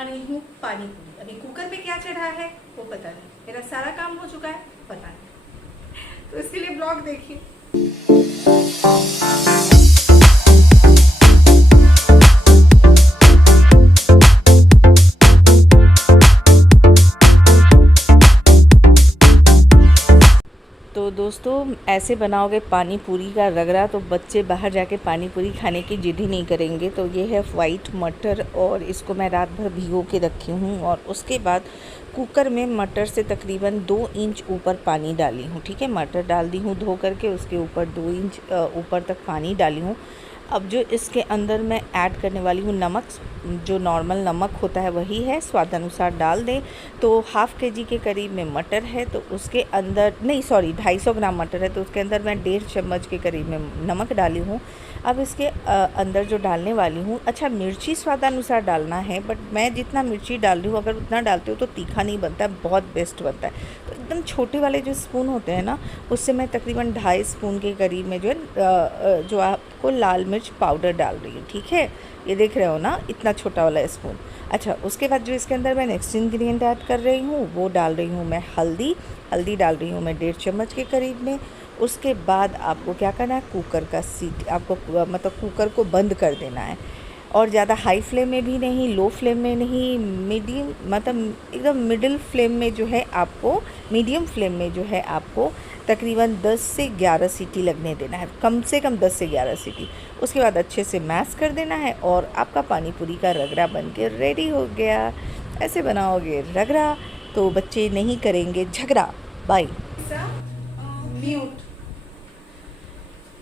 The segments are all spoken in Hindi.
बना रही हूँ पानी पूरी। अभी कुकर पे क्या चढ़ा है वो पता नहीं, मेरा सारा काम हो चुका है पता नहीं, तो इसके लिए ब्लॉग देखिए। तो दोस्तों ऐसे बनाओगे पानी पूरी का रगड़ा तो बच्चे बाहर जाके पानी पूरी खाने की जिद ही नहीं करेंगे। तो ये है वाइट मटर और इसको मैं रात भर भिगो के रखी हूँ और उसके बाद कुकर में मटर से तकरीबन 2 इंच ऊपर पानी डाली हूँ। ठीक है, मटर डाल दी हूँ धो करके, उसके ऊपर 2 इंच ऊपर तक पानी डाली हूँ। अब जो इसके अंदर मैं ऐड करने वाली हूँ नमक, जो नॉर्मल नमक होता है वही है, स्वाद अनुसार डाल दें। तो हाफ़ केजी के करीब में मटर है तो उसके अंदर 250 ग्राम मटर है तो उसके अंदर मैं 1.5 चम्मच के करीब में नमक डाली हूँ। अब इसके अंदर जो डालने वाली हूँ, अच्छा मिर्ची स्वादानुसार डालना है, बट मैं जितना मिर्ची डाल रही हूँ अगर उतना डालती हूँ तो तीखा नहीं बनता है, बहुत बेस्ट बनता है। तो एकदम छोटे वाले जो स्पून होते हैं ना, उससे मैं तकरीबन 2.5 स्पून के करीब में जो है जो आपको लाल मिर्च पाउडर डाल रही हूँ। ठीक है, ये देख रहे हो ना, इतना छोटा वाला स्पून। अच्छा, उसके बाद जो इसके अंदर मैं नेक्स्ट इंग्रेडिएंट ऐड कर रही हूँ वो डाल रही हूँ मैं हल्दी डाल रही हूँ मैं 1.5 चम्मच के करीब में। उसके बाद आपको क्या करना है, कुकर का सीटी आपको मतलब कुकर को बंद कर देना है और ज़्यादा हाई फ्लेम में भी नहीं, लो फ्लेम में नहीं, मीडियम मतलब एकदम मिडिल फ्लेम में जो है आपको, मीडियम फ्लेम में जो है आपको तकरीबन 10 से 11 सीटी लगने देना है, कम से कम 10 से 11 सीटी। उसके बाद अच्छे से मैश कर देना है और आपका पानी पूरी का रगड़ा बन के रेडी हो गया। ऐसे बनाओगे रगड़ा तो बच्चे नहीं करेंगे झगड़ा। Bye. Mute.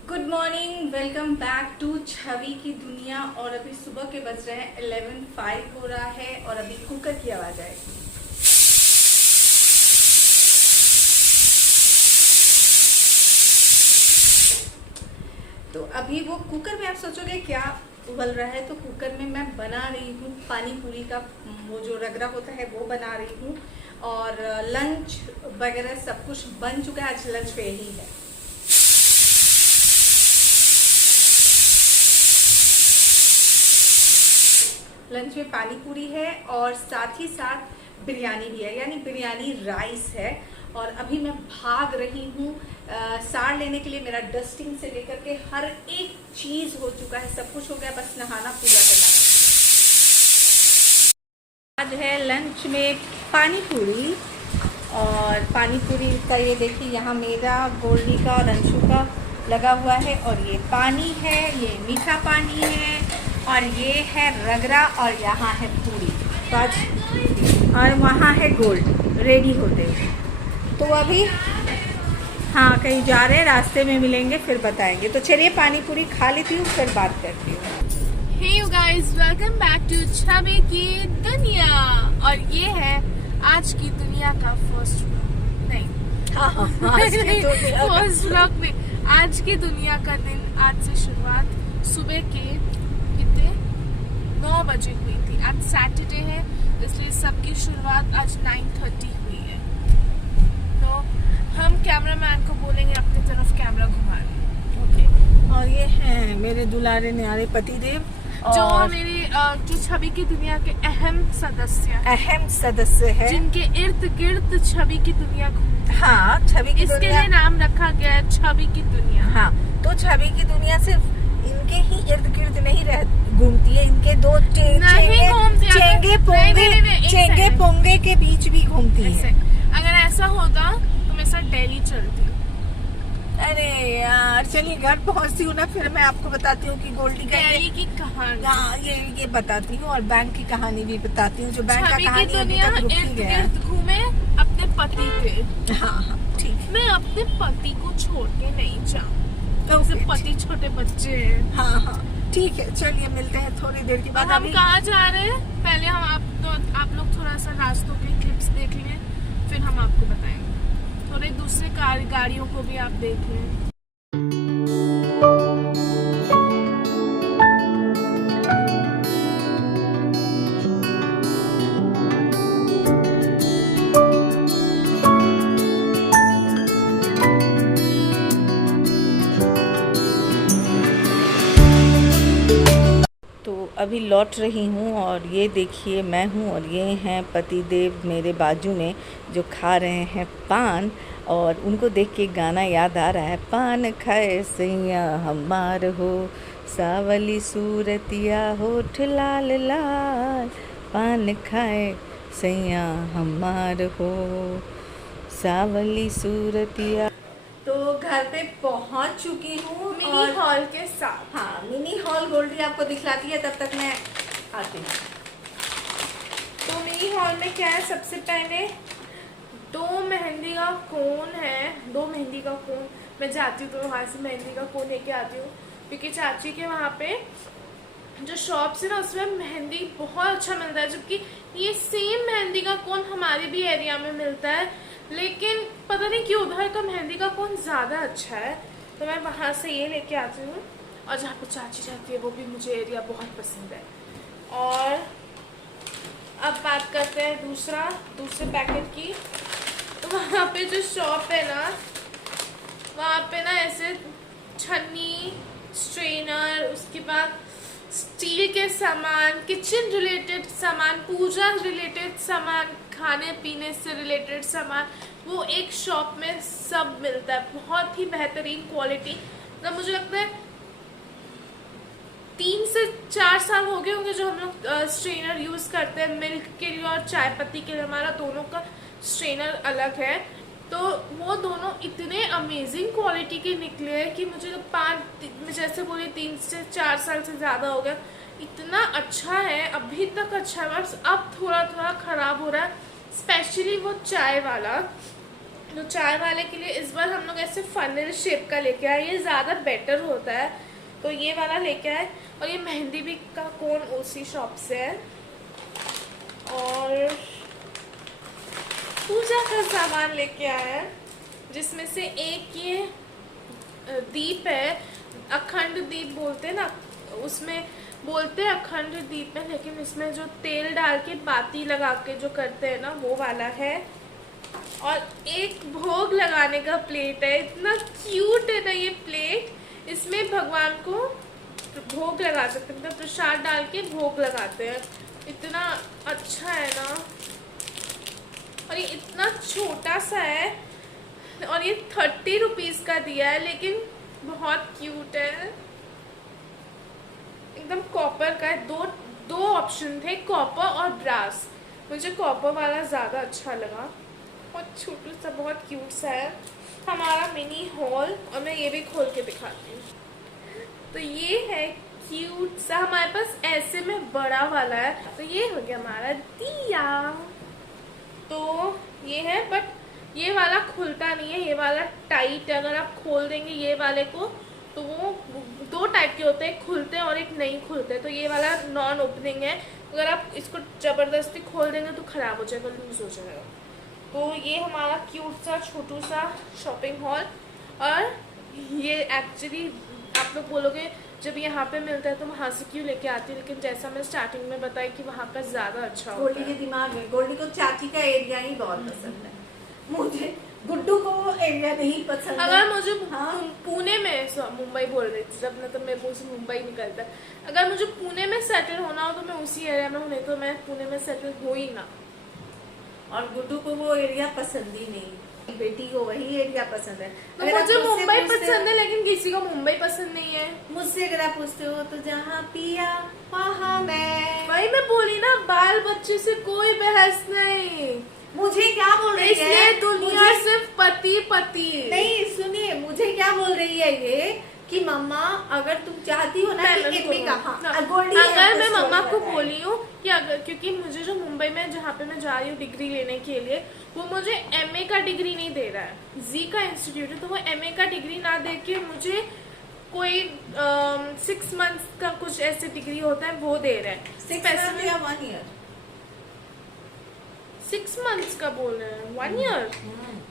Good morning, welcome back to Chhavi की दुनिया। और अभी सुबह के बज रहे हैं 11:05 हो रहा है और अभी कुकर की आवाज़ आएगी। तो अभी वो कुकर में आप सोचोगे क्या उबल रहा है, तो कुकर में मैं बना रही हूँ पानी पूरी का वो जो रगड़ा होता है वो बना रही हूँ। और लंच वगैरह सब कुछ बन चुका है, आज लंच पे ही है। लंच में पानी पूरी है और साथ ही साथ बिरयानी भी है, यानी बिरयानी राइस है। और अभी मैं भाग रही हूँ साड़ लेने के लिए। मेरा डस्टिंग से लेकर के हर एक चीज़ हो चुका है, सब कुछ हो गया, बस नहाना पूजा करना है। आज है लंच में पानी पूरी और पानी पूरी का ये देखिए यहाँ मेरा, गोल्डी का और अंशु का लगा हुआ है। और ये पानी है, ये मीठा पानी है और ये है रगड़ा और यहाँ है पूरी और वहाँ है गोल्ड रेडी होते हुए। तो अभी हाँ कहीं जा रहे हैं, रास्ते में मिलेंगे फिर बताएंगे। तो चलिए पानी पूरी खा लेती हूँ फिर बात करती हूँ। Hey you guys, welcome back to छवि की दुनिया। और ये है आज की दुनिया का फर्स्ट व्लॉग में आज की दुनिया का दिन। आज से शुरुआत सुबह के कितने 9 बजे हुई थी। आज सैटरडे है इसलिए सबकी शुरुआत आज 9:30 हुई है। तो हम कैमरामैन को बोलेंगे अपनी तरफ कैमरा घुमाने। ओके। और ये हैं मेरे दुलारे न्यारे पतिदेव जो मेरी जो छवि की दुनिया के अहम सदस्य है, जिनके इर्द गिर्द छवि की दुनिया घूमती है। हाँ, छवि की इसके लिए नाम रखा गया है छवि की दुनिया। हाँ, तो छवि की दुनिया सिर्फ इनके ही इर्द गिर्द नहीं घूमती है, इनके दो चेंगे पोंगे के बीच भी घूमती है। अगर ऐसा होता तो मैं सर दिल्ली चलती। अरे यार चलिए घर पहुंचती हूँ ना, फिर मैं आपको बताती हूँ कि गोल्डी की कहानी। हाँ, ये बताती हूँ और बैंक की कहानी भी बताती हूँ, जो बैंक का कहानी दुनिया इर्द घूमे अपने पति पे। हाँ ठीक। मैं अपने पति को छोड़ के नहीं जाऊँ, पति छोटे बच्चे हैं। हाँ ठीक है, चलिए मिलते हैं थोड़ी देर के बाद। हम कहाँ जा रहे हैं पहले हम आप लोग थोड़ा सा रास्तों के क्लिप्स देख लें, फिर हम आपको बताएंगे। थोड़े दूसरे गाड़ियों को भी आप देख लें। अभी अभी लौट रही हूँ और ये देखिए मैं हूँ और ये हैं पतिदेव मेरे बाजू में जो खा रहे हैं पान। और उनको देख के गाना याद आ रहा है, पान खाए सैया हमार हो, सावली सूरतिया होठ लाल लाल, पान खाए सैया हमार हो, सावली सूरतिया। तो घर पे पहुंच चुकी हूँ मिनी हॉल के साथ। हाँ, मिनी हॉल गोल्डी आपको दिखलाती है, तब तक मैं आती हूँ। तो मिनी हॉल में क्या है, सबसे पहले 2 मेहंदी का कोन है, 2 मेहंदी का कोन। मैं जाती हूँ तो वहाँ से मेहंदी का कोन लेके आती हूँ, क्योंकि चाची के वहाँ पे जो शॉप्स है ना उसमें मेहंदी बहुत अच्छा मिलता है, जबकि ये सेम मेहंदी का कोन हमारे भी एरिया में मिलता है, लेकिन पता नहीं क्यों उधर का मेहंदी का कोन ज़्यादा अच्छा है। तो मैं वहाँ से ये लेके आती हूँ, और जहाँ पे चाची रहती है वो भी मुझे एरिया बहुत पसंद है। और अब बात करते हैं दूसरे पैकेट की। तो वहाँ पे जो शॉप है ना, वहाँ पे ना ऐसे छन्नी, स्ट्रेनर, उसके बाद स्टील के सामान, किचन रिलेटेड सामान, पूजा रिलेटेड सामान, खाने पीने से रिलेटेड सामान, वो एक शॉप में सब मिलता है। बहुत ही बेहतरीन क्वालिटी। मतलब मुझे लगता है 3 से 4 साल हो गए होंगे जो हम लोग स्ट्रेनर यूज़ करते हैं मिल्क के लिए और चाय पत्ती के लिए। हमारा दोनों का स्ट्रेनर अलग है, तो वो दोनों इतने अमेजिंग क्वालिटी के निकले हैं कि मुझे मैं जैसे बोली 3 से 4 साल से ज़्यादा हो गया। इतना अच्छा है, अभी तक अच्छा है, बस अब थोड़ा थोड़ा ख़राब हो रहा है। स्पेशली वो चाय वाला, जो चाय वाले के लिए इस बार हम लोग ऐसे फनल शेप का लेके आए, ये ज़्यादा बेटर होता है, तो ये वाला लेके आए। और ये मेहंदी भी का कोन उसी शॉप से है। और पूजा का सामान लेके आया है, जिसमें से एक ये दीप है, अखंड दीप बोलते हैं ना, उसमें बोलते हैं अखंड दीप है, लेकिन इसमें जो तेल डाल के बाती लगा के जो करते हैं ना, वो वाला है। और एक भोग लगाने का प्लेट है, इतना क्यूट है ना ये प्लेट। इसमें भगवान को भोग लगा सकते हैं, मतलब प्रसाद डाल के भोग लगाते हैं। इतना अच्छा है ना, और ये इतना छोटा सा है, और ये 30 रुपीज़ का दिया है, लेकिन बहुत क्यूट है, एकदम कॉपर का है। दो ऑप्शन थे, कॉपर और ब्रास। मुझे कॉपर वाला ज़्यादा अच्छा लगा। बहुत छोटू सा, बहुत क्यूट सा है हमारा मिनी हॉल। और मैं ये भी खोल के दिखाती हूँ। तो ये है क्यूट सा, हमारे पास ऐसे में बड़ा वाला है। तो ये हो गया हमारा दिया। तो ये है, बट ये वाला खुलता नहीं है, ये वाला टाइट है। अगर आप खोल देंगे ये वाले को तो वो 2 टाइप के होते हैं, खुलते हैं और एक नहीं खुलते। तो ये वाला नॉन ओपनिंग है, अगर आप इसको ज़बरदस्ती खोल देंगे तो ख़राब हो जाएगा, लूज हो जाएगा। तो ये हमारा क्यूट सा छोटू सा शॉपिंग हॉल। और ये एक्चुअली आप लोग बोलोगे जब यहाँ पे मिलता है तो वहाँ से क्यों लेके आती है, लेकिन जैसा मैं स्टार्टिंग में बताई कि वहाँ का ज़्यादा अच्छा होता है। गोल्डी के दिमाग में, गोल्डी को चाची का एरिया ही बहुत पसंद है, मुझे गुड्डू को वो एरिया नहीं पसंद। अगर मुझे हाँ? पुणे में, मुंबई बोल रही थी जब, मतलब मेरे मुंह से मुंबई निकलता है। अगर मुझे पुणे में सेटल होना हो तो मैं उसी एरिया में हूँ, नहीं तो मैं पुणे में सेटल हो ही ना। और गुड्डू को वो एरिया पसंद ही नहीं, बेटी को वही एरिया पसंद है। तो मुझे मुंबई पसंद है, लेकिन किसी को मुंबई पसंद नहीं है। मुझसे अगर आप पूछते हो तो जहाँ पिया वहाँ मैं, वही मैं बोली ना, बाल बच्चे से कोई बहस नहीं। मुझे क्या बोल रही है, इसलिए दुनिया सिर्फ पति पति। नहीं सुनिए, मुझे क्या बोल रही है ये कि मम्मा अगर तुम चाहती हो ना कि एमए का, अगर मैं मम्मा को बोली हूँ कि अगर, क्योंकि मुझे जो मुंबई में जहाँ पे मैं जा रही हूँ डिग्री लेने के लिए, वो मुझे एमए का डिग्री नहीं दे रहा है, जी का इंस्टीट्यूट है, तो वो एमए का डिग्री ना दे के मुझे कोई 6 मंथ्स का कुछ ऐसे डिग्री होता है वो दे रहा है। 1 ईयर, 6 मंथ्स का बोल रहे हैं, 1 ईयर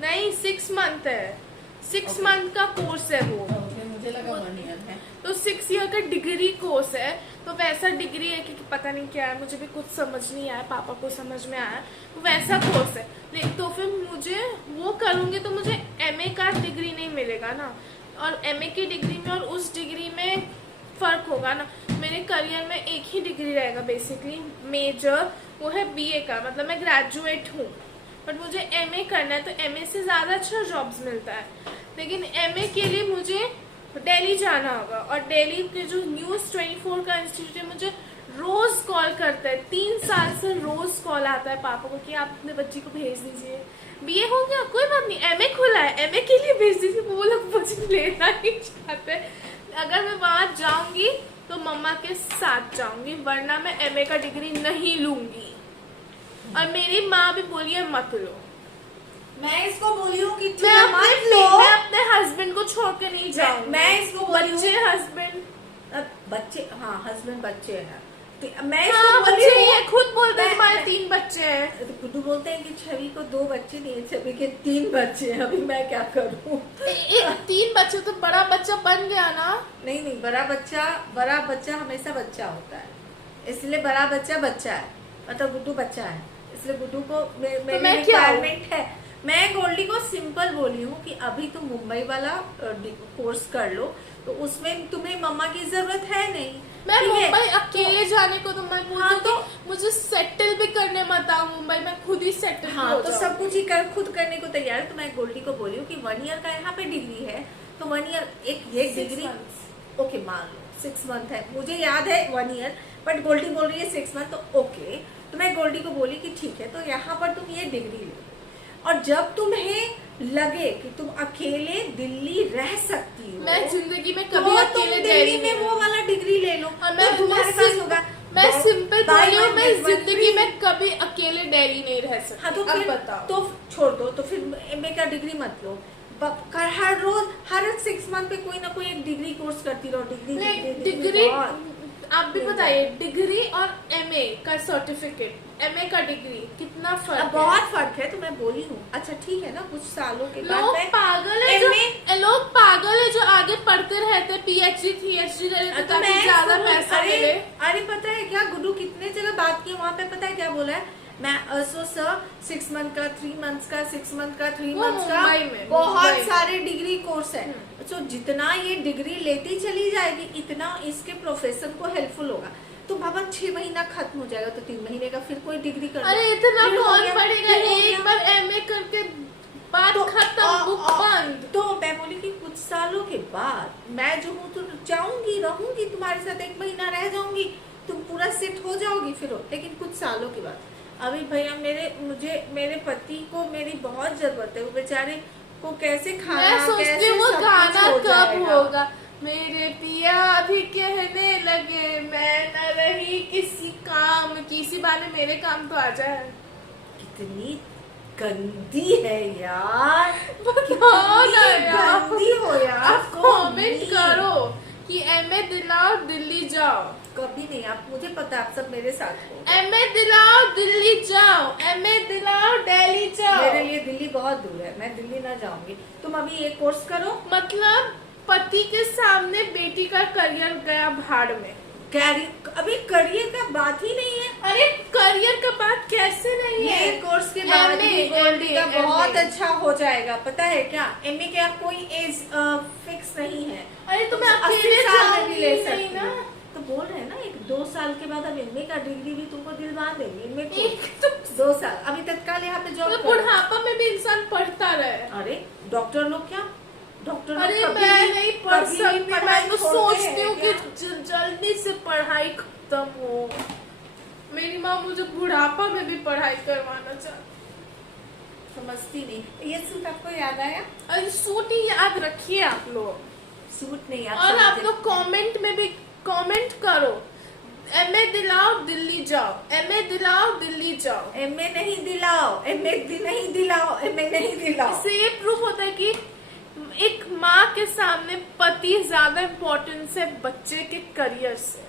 नहीं, 6 मंथ है, 6 मंथ का कोर्स है वो। मुझे लगा 1 ईयर है। तो 6 ईयर का डिग्री कोर्स है, तो वैसा डिग्री है कि पता नहीं क्या है, मुझे भी कुछ समझ नहीं आया, पापा को समझ में आया, तो वैसा कोर्स है। तो फिर मुझे वो करूँगी तो मुझे एमए का डिग्री नहीं मिलेगा ना, और एमए की डिग्री में और उस डिग्री में फ़र्क होगा ना। मेरे मेरे करियर में एक ही डिग्री रहेगा बेसिकली मेजर, वो है बीए का, मतलब मैं ग्रेजुएट हूँ, बट मुझे एमए करना है, तो एमए से ज़्यादा अच्छा जॉब्स मिलता है, लेकिन एमए के लिए मुझे दिल्ली जाना होगा, और दिल्ली के जो न्यूज़ 24 का इंस्टीट्यूट है मुझे रोज़ कॉल करता है, 3 साल से रोज़ कॉल आता है पापा को कि आप अपने बच्ची को भेज दीजिए, बीए हो गया कोई बात नहीं, एमए खुला है, एमए के लिए भेज दीजिए, वो लोग मुझे लेना ही चाहते हैं। अगर मैं वहाँ जाऊँगी तो मम्मा के साथ जाऊँगी, वरना मैं एमए का डिग्री नहीं लूँगी, और मेरी माँ भी बोली है मत लो। मैं इसको बोली हूँ कि मैं अपने हस्बैंड को छोड़ के नहीं जाऊँगी। मैं इसको बोली बच्चे हस्बैंड बच्चे, हाँ हस्बैंड बच्चे हैं, मैं हाँ, इसको बोली बच्चे हूँ, ये खुद बोलते हैं मैं- तुम्हारे 3 बच्चे हैं। तो गुड्डू बोलते हैं कि छवि को 2 बच्चे नहीं है, छवि के 3 बच्चे हैं, अभी मैं क्या करूँ? 3 बच्चे तो बड़ा बच्चा बन गया ना। नहीं नहीं, बड़ा बच्चा हमेशा बच्चा होता है, इसलिए बड़ा बच्चा है, मतलब गुड्डू बच्चा है, इसलिए गुड्डू को मेरी मैं क्या हूँ? रिक्वायरमेंट है। मैं गोल्डी को सिंपल बोली हूँ कि अभी तुम मुंबई वाला कोर्स कर लो, तो उसमें तुम्हें मम्मा की जरूरत है नहीं। मैं ठीक है? मुंबई अकेले जाने को तो मैं हाँ, बोलती हूँ कि मुझे सेटल भी करने मत आओ मुंबई, मैं खुद ही सेटल हाँ, हो तो जाऊँ। सब कुछ ही खुद करने को तैयार है। तो मैं गोल्डी को बोली हूँ कि 1 ईयर का यहाँ पे डिग्री है, तो 1 ईयर ये 6 डिग्री, months। ओके मान लो 6 मंथ है, मुझे याद है 1 ईयर, बट गोल्डी बोल रही है 6 मंथ, तो ओके। तो मैं गोल्डी को बोली कि ठीक है, तो यहाँ पर तुम ये डिग्री लो, और जब तुम्हें लगे कि तुम अकेले दिल्ली रह सकती हो, मैं जिंदगी में तो कभी तुम अकेले दिल्ली में वो वाला डिग्री ले लो, और तो तुम्हारे पास होगा। मैं सिंपल Buy बोली हूँ, one मैं get one जिंदगी free। में कभी अकेले दिल्ली नहीं रह सकती। हाँ, तो अब फिर बताओ। तो छोड़ दो, तो फिर एमए का डिग्री मत लो, हर रोज हर 6 मंथ पे कोई ना कोई एक डिग्री कोर्स करती रहो, डिग्री आप भी बताइए, डिग्री और एमए का सर्टिफिकेट, एमए का डिग्री कितना फर्क है? बहुत फर्क है, तो मैं बोली हूँ। अच्छा ठीक है ना, कुछ सालों के बाद लोग मैं पागल है लोग पागल है जो आगे पढ़ते रहते, पीएचडी थीएचडी करते तो ताकि मैं ज्यादा इसको पैसा अरे मिले। अरे पता है क्या, गुड्डू कितने जगह बात की वहाँ पे, पता है क्या बोला है, मैं 6 मंथ का 3 मंथ्स का 6 मंथ का 3 वो मंथ्स का मुंबई में, बहुत मुंबई में। सारे डिग्री कोर्स है। तो जितना ये डिग्री लेती चली जाएगी, इतना इसके प्रोफेशन को हेल्पफुल होगा। तो बाबा 6 महीना खत्म हो जाएगा, तो 3 महीने का फिर कोई डिग्री कर लो। अरे इतना फिर हो कौन गया, पढ़ेगा, फिर हो एक गया। बार एमए करके बात खत्म, बुक बंद। तो मैं बोली कि कुछ सालों के बाद मैं जो हूँ तो जाऊंगी, रहूंगी तुम्हारे साथ, 1 महीना रह जाऊंगी, तुम पूरा सेट हो जाओगी, फिर हो। लेकिन कुछ सालों के बाद अभी भैया मेरे पति को मेरी बहुत जरूरत है, वो बेचारे को कैसे खाना, मैं सोचती कैसे हूँ वो सब गाना कुछ हो कब जाएगा। होगा, मेरे पिया भी कहने लगे मैं न रही किसी काम की, इसी बहाने मेरे काम तो आ जाए। कितनी गंदी है यार, बताओ ना यार। गंदी हो यार। आप so कमेंट mean। करो कि एमए दिलाओ दिल्ली जाओ, कभी नहीं, आप मुझे पता है, आप सब मेरे साथ हो। एमए दिलाओ दिल्ली जाओ, एमए दिलाओ दिल्ली जाओ। मेरे लिए दिल्ली बहुत दूर है, मैं दिल्ली ना जाऊंगी। तुम अभी ये कोर्स करो। मतलब पति के सामने बेटी का करियर गया भाड़ में। अभी करियर का बात ही नहीं है। अरे करियर का बात कैसे नहीं है? ये कोर्स के बाद MA, भी गोल्डी का MA बहुत अच्छा हो जाएगा। पता है क्या, एमए का कोई एज फिक्स नहीं है। अरे तुम्हें 80 अकेले साल में भी ले जाऊंगी नहीं सकती ना। हो। तो बोल रहे हैं ना, 1-2 साल के बाद अब एमए का डिग्री भी तुमको दिलवा देंगे। एमए को एक तो 2 साल, अभी तत्काल यहाँ पे जॉब मतलब करो। बुढ़ापा में भी इंसान पढ़ता रहे। अरे डॉक्टर लोग क्या, डॉक्टर लोग अरे कभी मैं भी- नहीं पढ़ कभी भी सकती, मैं पढ़ाई तो छोड़ते सोचती हैं हूँ कि क्या? जल्दी से पढ़ाई खत्म हो। मेरी माँ मुझे बुढ़ापा में भी पढ़ाई करवाना चाहती। समझती नहीं। ये सूट आपको याद आया? अरे सूट ही याद रखिए आप लोग, सूट नहीं याद। और आप लोग कमेंट में भी कमेंट करो, एमए दिलाओ दिल्ली जाओ, एमए दिलाओ दिल्ली जाओ। एमए नहीं दिलाओ, एमए नहीं दिलाओ, एमए नहीं दिलाओ। इससे ये प्रूफ होता है कि एक माँ के सामने पति ज्यादा इम्पोर्टेंस है बच्चे के करियर से।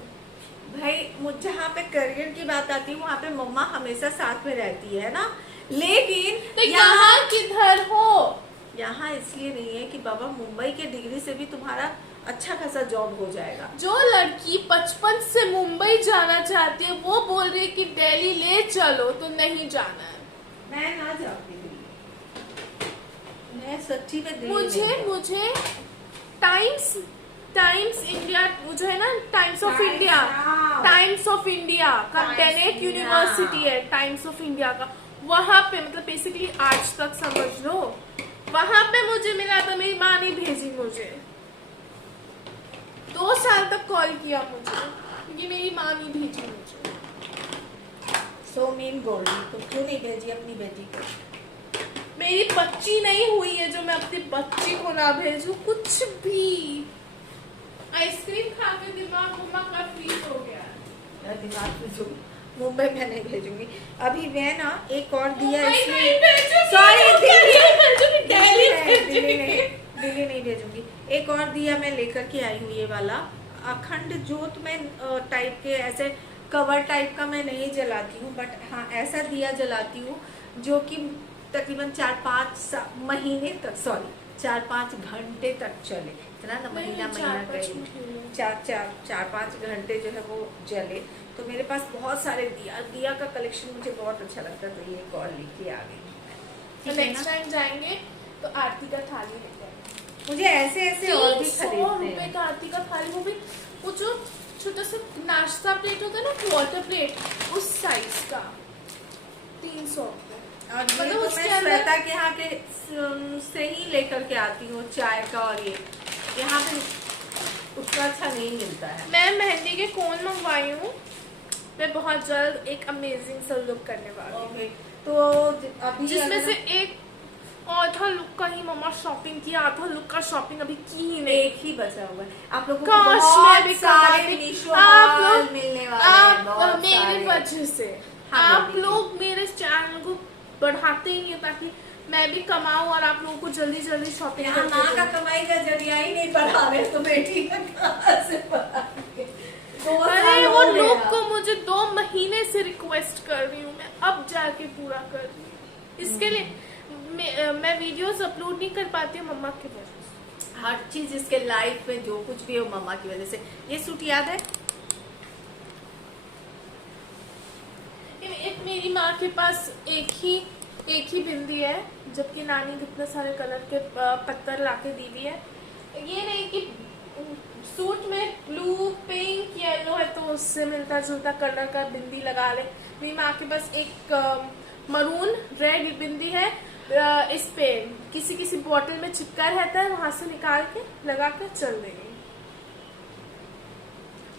भाई जहाँ पे करियर की बात आती है, वहाँ पे मम्मा हमेशा साथ में रहती है ना, लेकिन तो यहाँ किधर हो? यहाँ इसलिए नहीं है कि बाबा मुंबई के डिग्री से भी तुम्हारा अच्छा खासा जॉब हो जाएगा। जो लड़की 55 से मुंबई जाना चाहती है वो बोल रही है कि दिल्ली ले चलो, तो नहीं जाना है। मैं ना जाती दिल्ली, मैं सच्ची में दिल्ली मुझे नहीं जाऊँ। मुझे टाइम्स टाइम्स इंडिया जो है ना, times of India, times of India का टेनेट यूनिवर्सिटी है, टाइम्स ऑफ इंडिया का, वहां पे मतलब बेसिकली आज तक समझ लो, वहां पे मुझे मिला था। मेरी माँ ने भेजी मुझे, 2 साल तक कॉल किया मुझे, क्योंकि मेरी माँ नहीं भेजी मुझे। सो मीन गोल्डी, तो क्यों नहीं भेजी अपनी बेटी को? मेरी बच्ची नहीं हुई है जो मैं अपनी बच्ची को ना भेजूं कुछ भी। आइसक्रीम खा के दिमाग मम्मा का फ्रीज हो गया है। दिमाग भेजूंगी, मुंबई में नहीं भेजूंगी। अभी मैं ना एक और दिया, मुंबई इसलिए नहीं भेजूंगी, सॉरी दिल्ली दिल्ली नहीं भेजूंगी। एक और दिया मैं लेकर के आई हूँ, ये वाला अखंड ज्योत में टाइप के, ऐसे कवर टाइप का मैं नहीं जलाती हूँ, बट हाँ ऐसा दिया जलाती हूँ जो कि तकरीबन 4-5 महीने तक, सॉरी 4-5 घंटे तक चले। इतना ना महीना कहीं 4-5 घंटे जो है वो जले। तो मेरे पास बहुत सारे दिया का कलेक्शन मुझे बहुत अच्छा लगता है, तो ये एक और लेके आ गई। नेक्स्ट टाइम जाएंगे तो आरती का थाली लेके आएंगे। मुझे ऐसे और भी 300 खरीदने रुपए हैं। का आरती का थाली, वो भी वो जो छोटा सा नाश्ता प्लेट होता है ना, वाटर प्लेट, उस साइज का 300 रुपए। और ये मतलब तो उसके मैं अंदर- श्वेता के यहाँ के से ही लेकर के आती हूँ चाय का, और ये यहाँ पे उसका अच्छा नहीं मिलता है। मैं मेहंदी के कोन मंगवाई हूँ, मैं बहुत जल्द एक अमेजिंग सा लुक करने वाली हूँ। ओके, तो अभी जिसमें से एक आधा लुक का ही मम्मा शॉपिंग किया, आधा लुक का शॉपिंग अभी की ही नहीं। एक ही बचा हुआ है। आप लोगों को काश मैं बहुत भी सारे कमाती। मीशो आप माल लोग- मिलने वाले हैं, बहुत मेरी सारे। वजह से हाँ, आप बोलिए। लोग मेरे चैनल को बढ़ाते ही नहीं है, ताकि मैं भी कमाऊं और आप लोगों को जल्दी जल्दी शॉपिंग यहाँ माँ का कमाई का जरिया ही नहीं बढ़ा रहे, तो बेटी का कहाँ से बढ़ाएंगे? 2 अरे साल वो हो गया। लोग को मुझे 2 महीने से रिक्वेस्ट कर रही हूँ, मैं अब जाके पूरा कर रही हूँ। इसके लिए मैं वीडियोस अपलोड नहीं कर पाती हूँ मम्मा की वजह से। हर चीज इसके लाइफ में जो कुछ भी हो मम्मा की वजह से। ये सूट याद है? एक मेरी माँ के पास एक ही बिंदी है, जबकि नानी कितने सारे कलर के पत्थर लाके दी हुई है। ये नहीं कि सूट में ब्लू, पिंक, येलो है तो उससे मिलता जुलता कलर का बिंदी लगा ले। मेरी माँ के पास एक मरून रेड बिंदी है, इस पे किसी बॉटल में चिपका रहता है, वहां से निकाल के लगा के चल देंगे।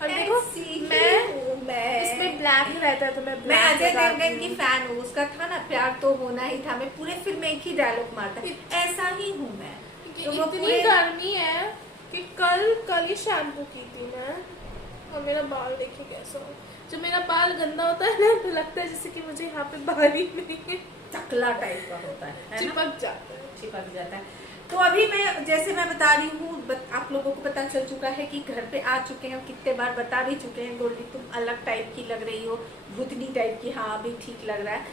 और देखो मैं इसमें ब्लैक रहता है तो मैं मैं अजय लगाती देवगन की हूँ। फैन हूँ, उसका था ना प्यार तो होना ही था, मैं पूरे फिल्म में एक ही डायलॉग मारता है, ऐसा ही हूँ मैं। तो वो इतनी पूरे गर्मी है कि कल ही शैम्पू की थी मैं, और मेरा बाल देखिए कैसा हो। जब मेरा बाल गंदा होता है ना तो लगता है जैसे कि मुझे यहाँ पे बाल ही नहीं है, चकला टाइप का होता है ना? चिपक जाता है। चिपक जाता है। तो अभी मैं जैसे मैं बता रही हूँ, आप लोगों को पता चल चुका है कि घर पे आ चुके हैं, कितने बार बता भी चुके हैं, गोल्डी तुम अलग टाइप की लग रही हो, भूतनी टाइप की। हाँ अभी ठीक लग रहा है।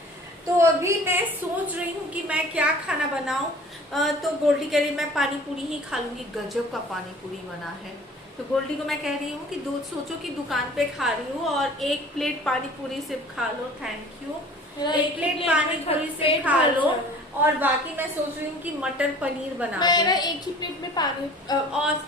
तो अभी मैं सोच रही हूँ कि मैं क्या खाना बनाऊँ। तो गोल्डी कह रही मैं पानी पूरी ही खा लूंगी, गजब का पानी पूरी बना है। तो गोल्डी को मैं कह रही हूँ कि सोचो कि दुकान पे खा रही हूँ और 1 प्लेट पानी पूरी सिर्फ खा लो, थैंक यू। 1 प्लेट पानी पूरी सिर्फ खा लो, और बाकी मैं सोच रही हूँ कि मटर पनीर बना मेरा दूँ। एक ही प्लेट में पानी और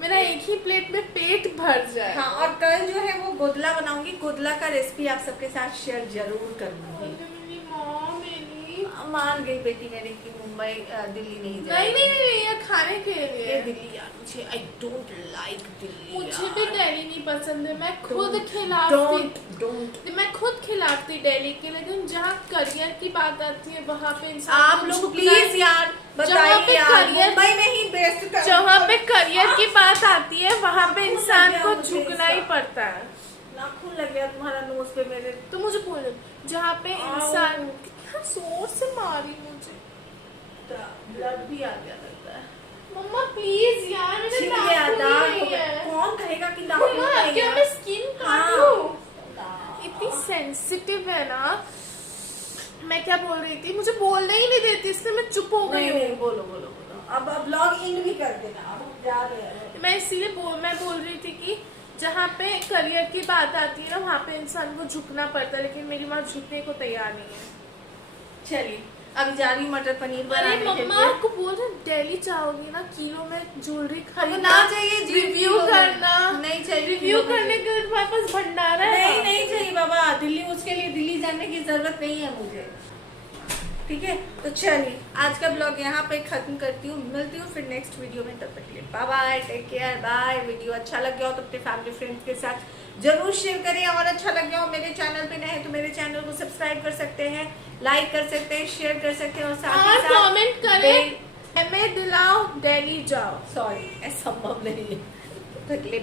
मेरा एक ही प्लेट में पेट भर जाए। हाँ, और कल जो है वो गोदला बनाऊंगी। गोदला का रेसिपी आप सबके साथ शेयर जरूर करूंगी। मेरी माँ मेरी मान गई बेटी मेरी कि मुंबई दिल्ली नहीं जाएगी। नहीं ये खाने के ये लिए। दिल्ली यार, मुझे आई डोंट लाइक दिल्ली। मुझे भी दिल्ली नहीं पसंद है, मैं खुद डोंट खिलाती, मैं खुद खिलाती दिल्ली के, लेकिन जहाँ करियर की बात आती है वहाँ पे इंसान आप को लोग झुकना- प्लीज यार जहाँ पे बताइए यार, करियर- मुंबई में ही बेस्ट जहाँ पे करियर की बात आती है वहाँ पे नाखून इंसान लग को गया मुझे झुकना ही इसका। पड़ता है। नाखून लग गया तुम्हारा नोज पे मेरे। तो मुझे बोलो, जहाँ पे इंसान कितना जोर से मारी मुझे, ब्लड भी आ गया लगता है। मम्मा प्लीज यार मेरे छिल गया, नाखून दाग ही हो नहीं गया। है। कौन कहेगा कि नाखून मम्मा नहीं क्या है? मैं स्किन हाँ। काटूं? इतनी सेंसिटिव है ना। मैं क्या बोल रही थी, मुझे बोलने ही नहीं देती, इसलिए मैं चुप हो गई नहीं, हूँ। बोलो बोलो बोलो। अब ब्लॉग इन भी कर देना, अब हम जा रहे हैं। मैं इसीलिए मैं बोल रही थी कि जहाँ पे करियर की बात आती है ना वहाँ पे इंसान को झुकना पड़ता है, लेकिन मेरी माँ झुकने को तैयार नहीं है। चलिए अभी जा रही हूँ मटर पनीर अरे बनाने के मम्मा लिए। को बोल रहे दिल्ली जाओगी ना, किलो में ज्वेलरी अब खरीदना, ना चाहिए जी, रिव्यू करना, नहीं चाहिए रिव्यू करने के तुम्हारे पास भंडारा है। नहीं नहीं चाहिए बाबा, दिल्ली उसके लिए दिल्ली जाने की जरूरत नहीं है मुझे। ठीक है, तो चलिए आज का ब्लॉग यहाँ पे खत्म करती हूँ, मिलती हूँ फिर नेक्स्ट वीडियो में, तब तक के लिए bye bye, take care, bye. Video अच्छा लग गया हो तो अपने फैमिली फ्रेंड्स के साथ जरूर शेयर करें, और अच्छा लग गया हो मेरे चैनल पे नए हैं तो मेरे चैनल को सब्सक्राइब कर सकते हैं, लाइक कर सकते हैं, शेयर कर सकते हैं, और साथ ही और साथ कमेंट करें हमें दिलाओ दिल्ली जाओ। सॉरी, ऐसा संभव नहीं है। तक के लिए